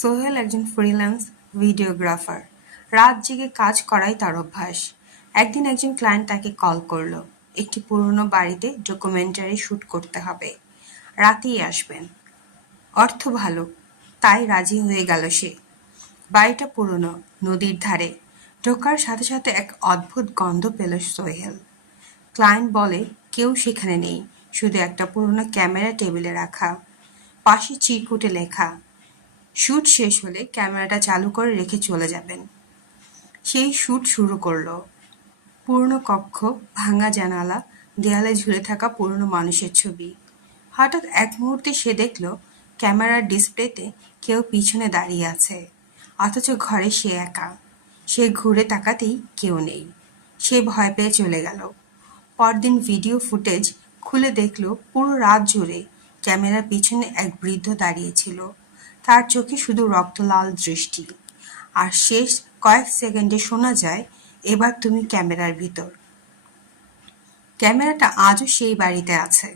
সোহেল একজন freelance videographer রাত জেগে কাজ করাই তার অভ্যাস। একদিন একজন ক্লায়েন্ট তাকে কল করল। একটি পুরনো বাড়িতে ডকুমেন্টারি শ্যুট করতে হবে। রাতেই আসবেন। অর্থ ভালো, তাই রাজি হয়ে গেল সে। বাড়িটা পুরনো, নদীর ধারে। ঢোকার সাথে সাথে এক অদ্ভুত গন্ধ পেল সোহেল। ক্লায়েন্ট বলে, কেউ সেখানে নেই। শুধু একটা পুরনো ক্যামেরা টেবিলে রাখা। পাশে চিরকুটে লেখা। শ্যুট শেষ হলে ক্যামেরাটা চালু করে রেখে চলে যাবেন। সেই শ্যুট শুরু করল। পুরনো কক্ষ, ভাঙা জানালা, দেয়ালে ঝুলে থাকা পুরনো মানুষের ছবি। হঠাৎ এক মুহূর্তে সে দেখল, ক্যামেরার ডিসপ্লেতে কেউ পিছনে দাঁড়িয়ে আছে। অথচ ঘরে সে একা। সে ঘুরে তাকাতেই কেউ নেই। সে ভয় পেয়ে চলে গেল। পরদিন ভিডিও ফুটেজ খুলে দেখল, পুরো রাত জুড়ে ক্যামেরার পিছনে এক বৃদ্ধ দাঁড়িয়েছিল তার চোখে শুধু রক্তলাল দৃষ্টি। আর শেষ কয়েক সেকেন্ডে শোনা যায়, এবার তুমি ক্যামেরার ভিতর। ক্যামেরাটা আজও সেই বাড়িতে আছে।